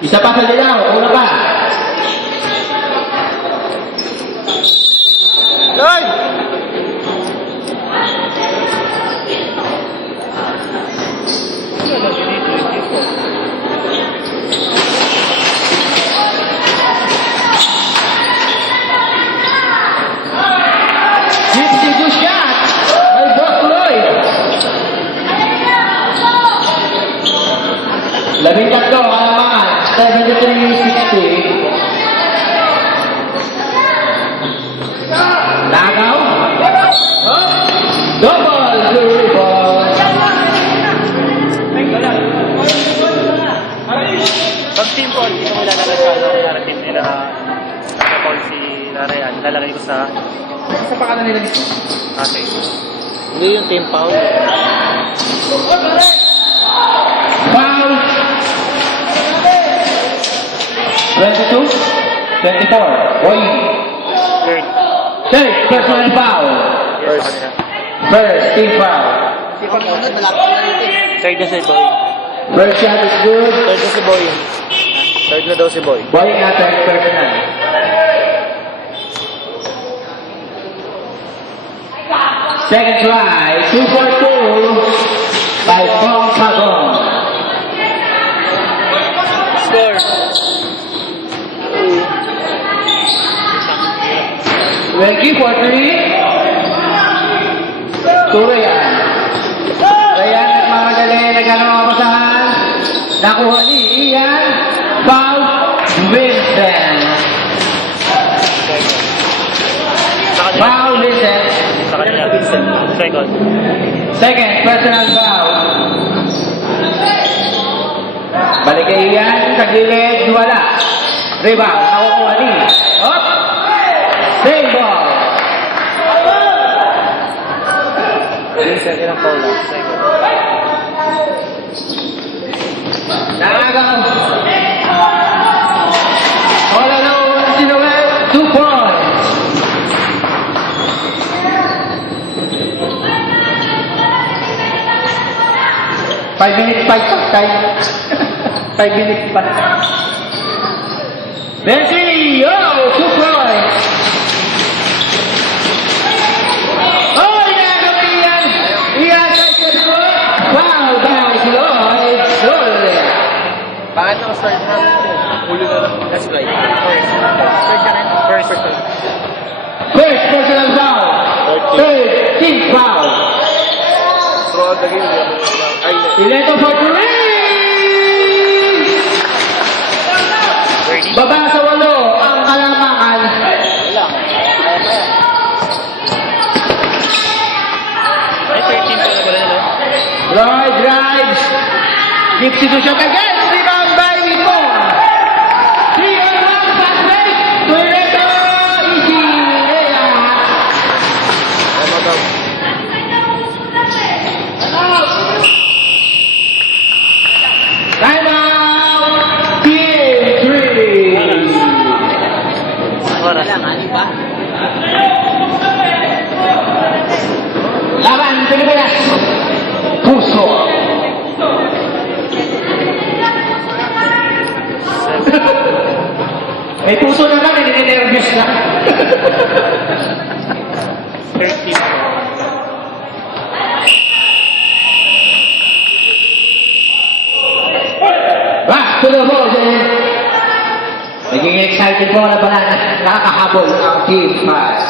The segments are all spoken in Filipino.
Isa pa sa dilaw. Una pa. Lloyd! Gypsy good shot. By Boss Lloyd. 13 kalamangan. 73-60. Lagaw. Double dribble. Pag team po, hindi ko lalagay sa narrative nila na call si Narayan. Lalagay ko sa Sa pakanan nila dito. ate. Hindi yung team foul. Foul. 22. 24. Boy. Third. Third personal foul. First. First team foul. Third na si Boy. First shot is good. Third na si Boy. Third na daw si Boy. Boy nga third personal. Second try. 2 for 2 by Pong Pagong. Score. 20 for 3. To Rayan. Rayan nagmamadali. Nagkaroon ang kapasahan. Nakuha ni Ian. Foul. Vincent. Sa kanila. Foul Vincent. Sa kanila. Second. Second personal foul. Balik kay Ian. Sa gilid. Wala. Rebound. Nakukuha ni. Up. Same ball. Vincent, ilang foul lang? Second. Nakagaw. All alone, si Noel, 2 points. Five minutes pa ito, time. 5 minutes pa. Messi, oh, 2 points. Oh, ginagawa Ian. Ian, foul by Lloyd. Lloyd. Paano ang start na? Ulo na lang. That's right. First. Third ka rin? First. First personal foul. Third team foul. Throw out the game. Ileto for 3. Baba sa 8 ang kalamangan. Wala. Kaya pa yan. Ay, 13 pa na pala nila. Lloyd drives. Gypsy to shot again. Rebound by Wipon. 3-on-1 fast break. To Ileto. Easy. Tama daw. Time out. Team 3. Oras. Laban Pilipinas. Puso. May puso na lang, hindi nervous na. 13. Back to the ball, Jay. Naging excited po na pala nakakahabol ang team pass.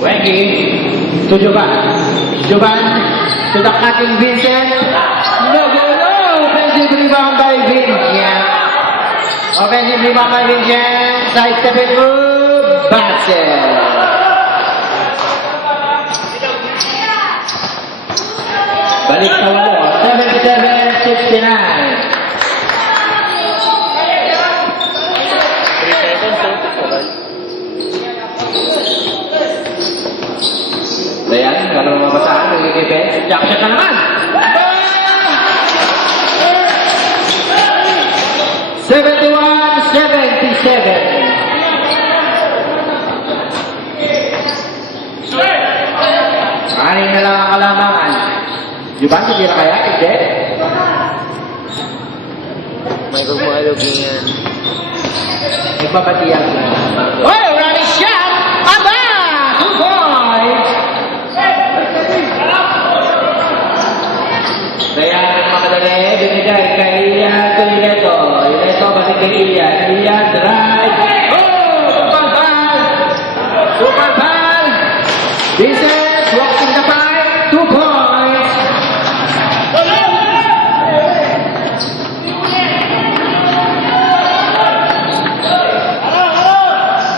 Wenky to Jovan. Jovan to the cutting Vincent. No. Offensive rebound by Vincent. Offensive rebound by Vincent. Side step it through. Basket. Balik sa 8. 77-69. 3 seconds. Ayan, kalau mabasahan, nagigipin. Jump shot na naman. 71-77. Juban, hindi na kaya? Hindi. May gugmuhalog yan. Nagpapatiyag. Oh, running shot! Aba! 2 points! Kaya makadali, binigay kay Ian Tulineto. Ineto, balik kay Ian. Ian, drive. Oh! Super ball! Super ball! Vincent, walking the fight. 2 points!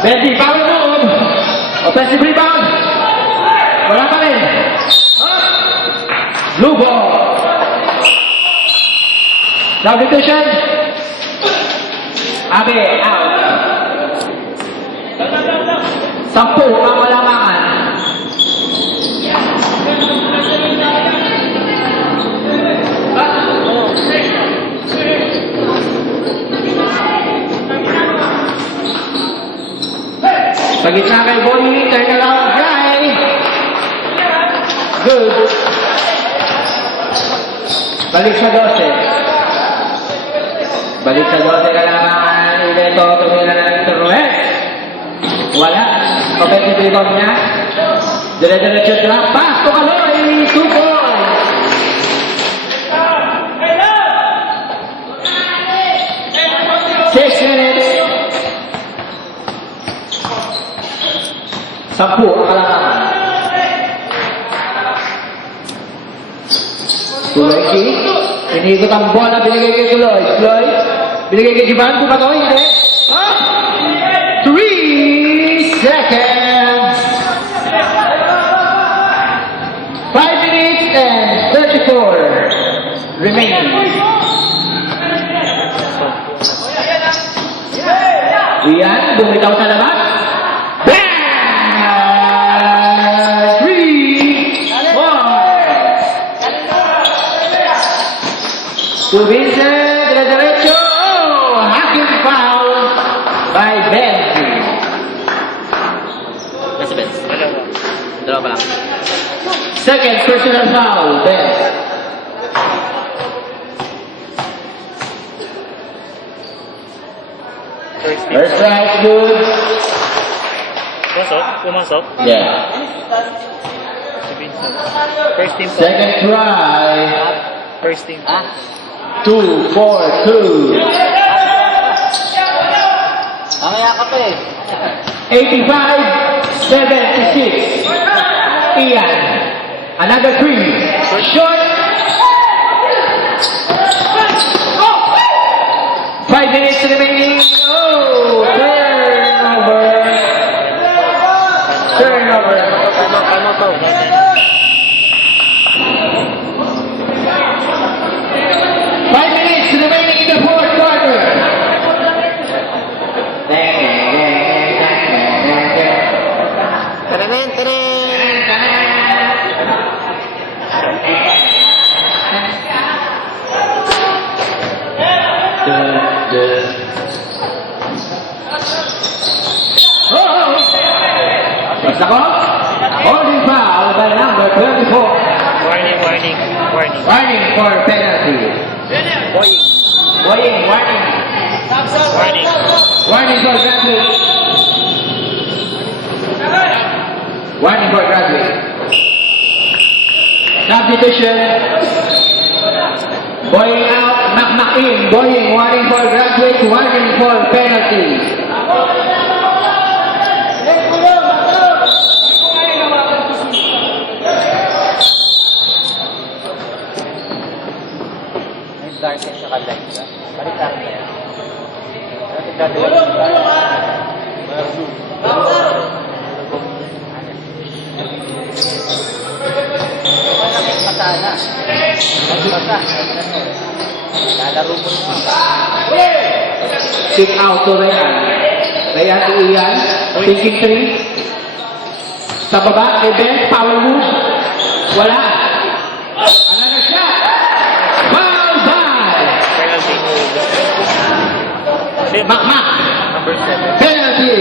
Benji, power move. Offensive rebound. Wala pa rin. Blue ball. Substitution. Abe, out. 10 ang malamangan. Pagitna kay Boy, turn around guy. Good. Balik sa 12. Balik sa 12 ka naman. Ileto, tumila na ng Torres. Wala. Offensive rebound niya. Dire-diretso drop. Pass to Kaloy. 2 points. Six minutes. 10 ang kalamangan. Tuloy kick. Iniikot ang bola. Binigay kay Tuloy. Tuloy. Binigay kay Jiban. Pumatoy. Hindi. 3 seconds. 5 minutes and 34 remaining. Iyan. Bumitaw sa labas. To Vincent, dire-diretso. Hacking foul by Benji. Nasa Benz. Dalawa pa lang. Second personal foul, Ben. First strike, good. Pumasok. Yeah. Si Vincent. First team po. Second try. First team. 2, 4, 2. Kaya ka pa eh. 85-76. Ian. Another 3. Short. 5 minutes remaining. Oh, turnover. Turnover. Tama pa. 5 minutes remaining in the fourth quarter. Tananen, tanan. Basta ko, holding foul by number 24. Warning. Warning for penalty. Warning. Warning. Warning for graduate. Warning for graduate. Substitution. Boying out, knock in. Boying, warning for graduate, warning for penalty. Dark at saka light. Balik lang na yan. Pasana. Lalaro mo na. Kick out to Rayan. Rayan to Ian. Thinking 3. Sa baba, kay Ben, power move. Wala. Another shot. Foul by Penalty. Makmak. Number 7. Penalty.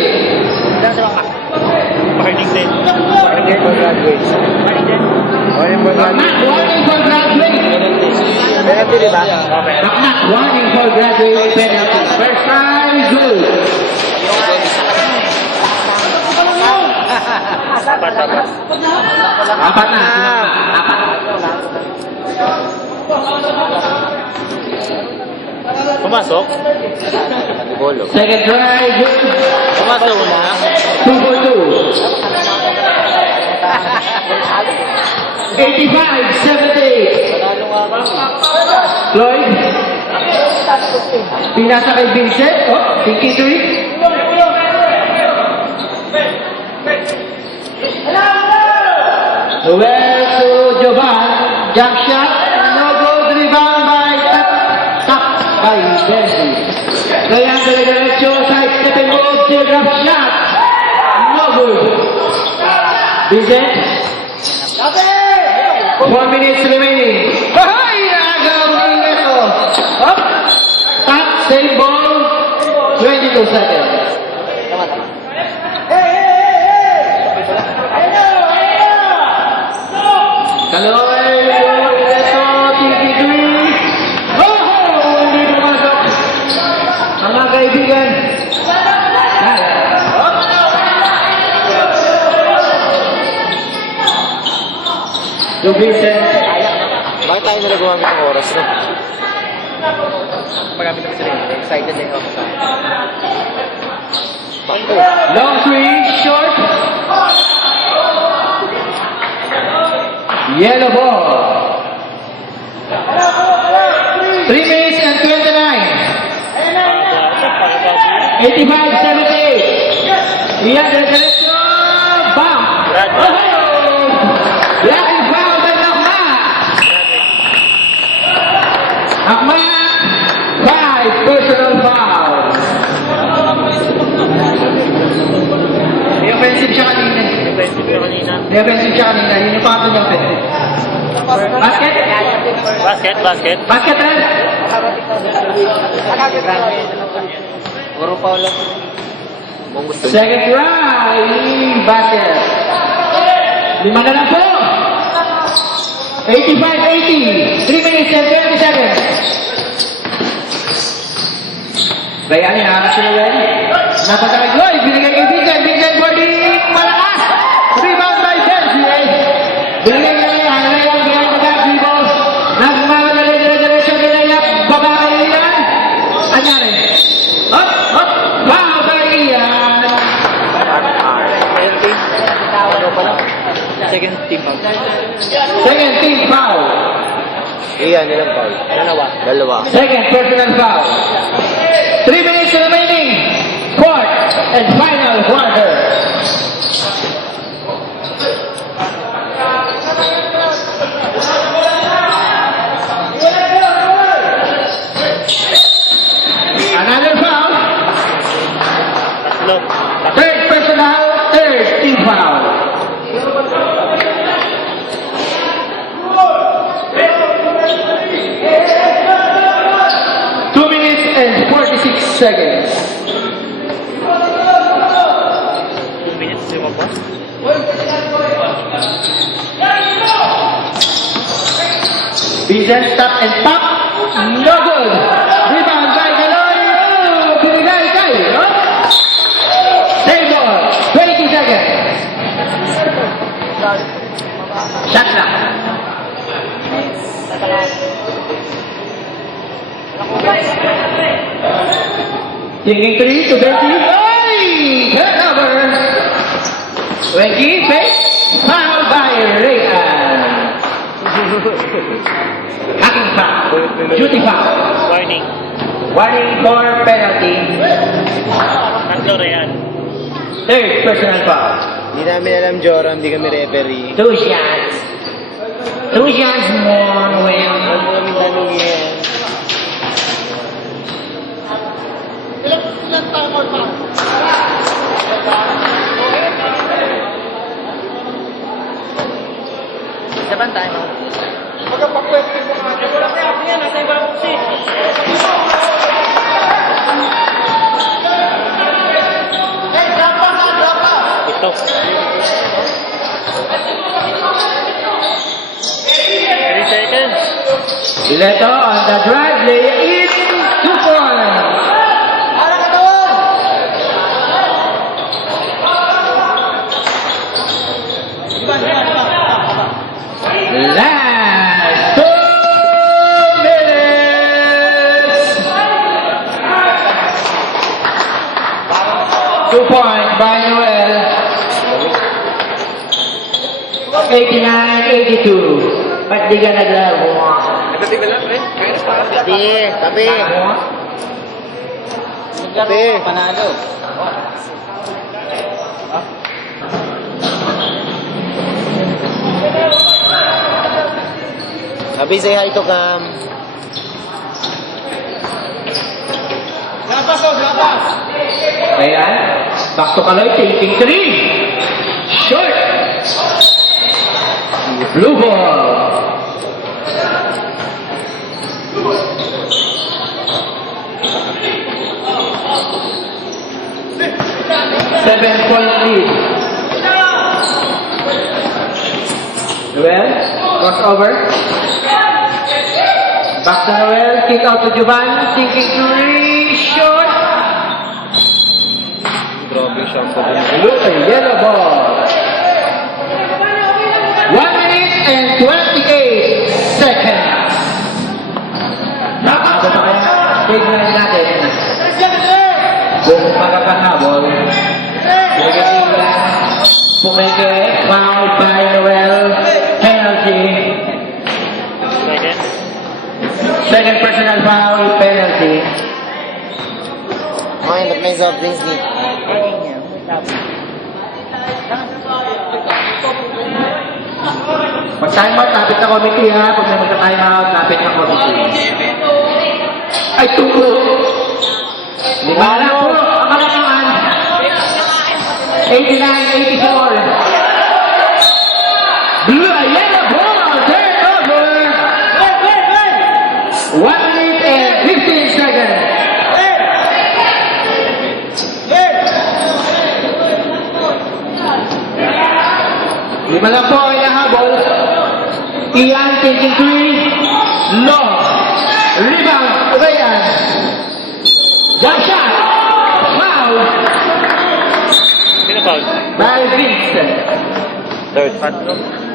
Warning din. Warning for graduates. Warning din. Warning for Knock-knock, warning for graduate. Penalty, di ba? Okay. Knock-knock, warning for graduate penalty. First try, good. Tapas. Apat na. Apat. Pumasok. Bolo. Second try, good. Pumasok na. 2 for 2. 85-78. Lloyd. Pinasa kay Vincent. Oh, Pinky 3. Well to Jovan. Jump shot. No good. Rebound by Tap by Benji. Kaya ang diretso. Side stepping move. Teardrop shot. No good. Vincent. 4 minutes remaining. Ay! Nagawin ito. Up. Tap. Save ball. 22 seconds. Kaloy, ito, TV3. Oh, hindi pumasok. Ang mga kaibigan. To Vincent. Bakit tayo nila gumamit ng oras na? Magamit naman sila. Excited na ako sa Long three, short. Yellow ball. 3 minutes and 29. 85-78. Iyan, diretso. Bam! Oh! Black and foul by Akma. Akma, 5 personal foul. May offensive siya kanina. Defensive siya kanina. Yun yung pangatlo niya offensive. Basket? Basket. Basket rin? Puro pa lang. Kung gusto niyo. Second try. Basket. 5 na lang po. 85-80. 3 minutes and 20 seconds. Bayani, nakaka sila yan. Napunta kay Lloyd. Binigay kay Vincent. Vincent for the malakas. Rebound by Benji. Binigay kay Hanay. Behind the back. Rebound. Nagmamadali. Dire-diretso. Ginayap. Baba kay Ian. Anyari. Up. Foul by Ian. Second team. Second team foul. Iyan, ilang foul? Dalawa. Second personal foul. 3 minutes remaining. Fourth and final quarter. Another foul. Tatlo. Third personal, third team foul. Two minutes and 46 seconds. 2 minutes, lima po. Vincent stop and pop. No good. Rebound by Galoy. Oh, binigay kay. Oh. Save ball. 20 seconds. Shot na. Thinking 3 to 20. Ay! Turnover. 20. Fake. Foul by Rayan. Hacking foul. Duty foul. Warning. Warning for penalty. Tatlo Real. Third personal foul. Hindi namin alam, Joram. Hindi kami referee. 2 shots. 2 shots more when Ano kami tanongin? Sa bantay mo. Ito. Leto on the drive, lay it, 2 points. Last 2 minutes. 2 points by Noel. 89-82. Ba't di ka naglaro? Tabi. Panalo. Sabi, say hi to Cam. Ayan. Back to Kaloy, taking 3. Short. Blue ball. Seven-point lead. Noel, crossover. Back to Noel, kick out to Juvan, thinking 3, short. Grabe siya sa Blue, yellow ball. 1 minute and 28 seconds. Nakakita pa kaya, tignan natin. Kung magkakahabol, Legatila, Pumeke, foul by Noel, penalty. Second. Second personal foul, penalty. Okay, nag-may soft drinks ni. Pag time out, lapit na committee ha. Pag may magka-time out, lapit na committee. Ay, tuko! 5 na po, ang kalamangan. 89-84. Blue, yellow ball, turn over. 1 minute and 15 seconds. Lima lang po ang inahabol. Ian taking 3. Long. Rebound. Rayan. One shot. Foul. Sino foul? By Vincent. Third.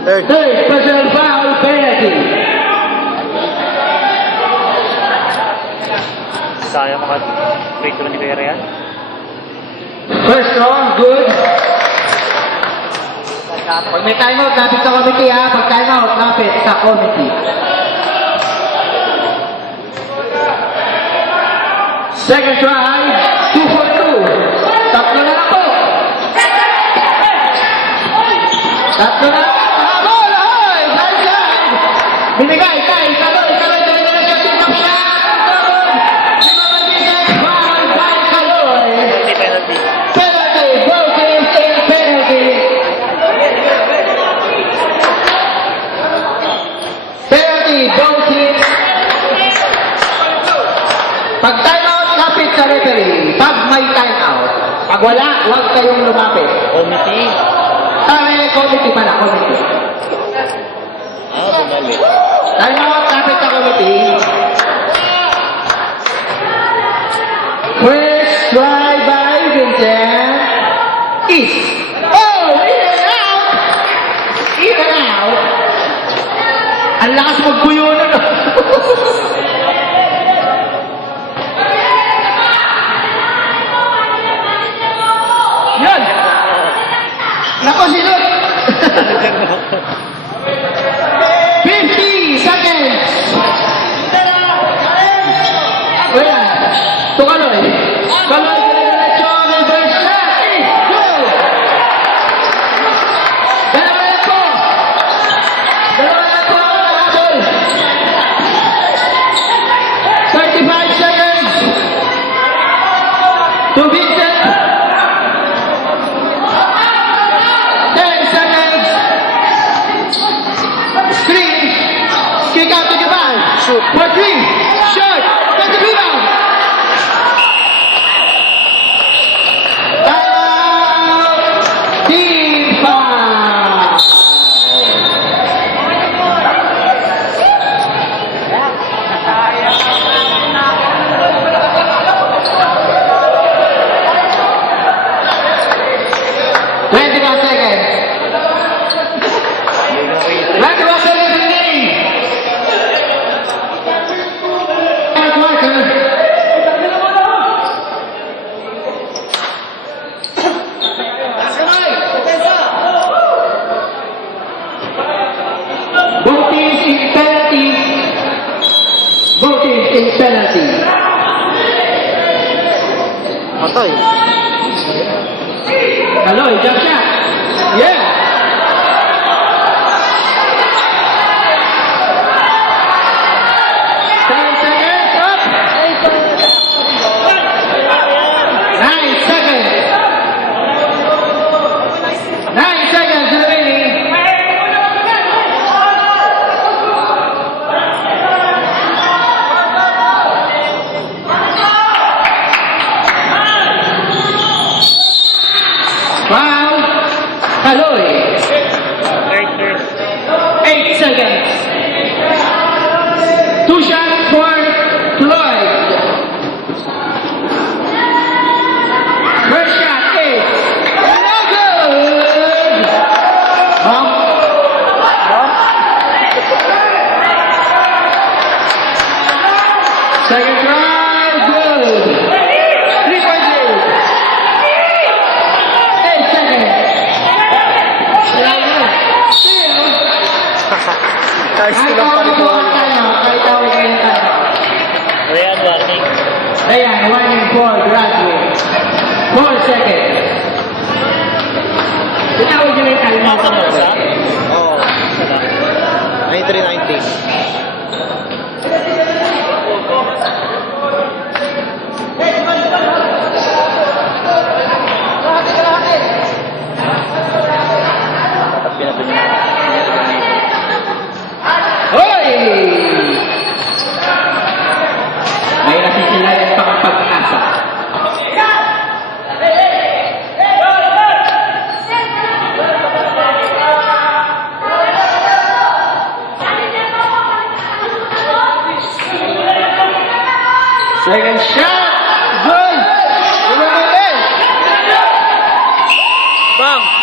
Third personal foul penalty. Sayang mga break naman ni Kuya Real. First round, good. Pag may timeout, lapit sa committee ha. Pag timeout, lapit sa committee. Second try, 2 for 2. Tatlo na lang po. Tatlo na lang. Habol! Ahoy! Nice line! Binigay, Kaloy, tuloy na siya. Tip up siya. Foul by Kaloy. Penalty. Penalty, broken in penalty. Penalty, broken. Pag timeout, lapit sa referee. Pag may timeout. Pag wala, huwag kayong lumapit. Committee. Committee pala, committee. Bumali. Timeout, lapit sa committee. First try by Vincent. Is. Oh, in and out. In and out. Ang lakas magbuyo nun. Yan. Nako, sinot. 50 seconds. Wala. Ito Kaloy. Kaloy, diretso, reverse shot. Go! Dalawa na po. Habol. 35 seconds. To Vincent. 10 seconds. Kaloy, jump shot. Yeah. Seven seconds, up. 9 seconds. 9 seconds remaining. Foul. Kaloy. Third. 8 seconds. 2 shots for Floyd. First shot is no good. Second try, good. 3-point lead. 8 seconds. Kahit Ay, silang tawag ko ang panituan. timeout. Ay, tawag ko yung timeout. Ayan, warning. Ayan, warning for graduate. 4 seconds. Itawag nyo yung timeout. Mata mo sa? Oo. 93-90. Tatapin na niya. Hoy! May nasisilayan pang pag-asa. Second shot! Good! Bang!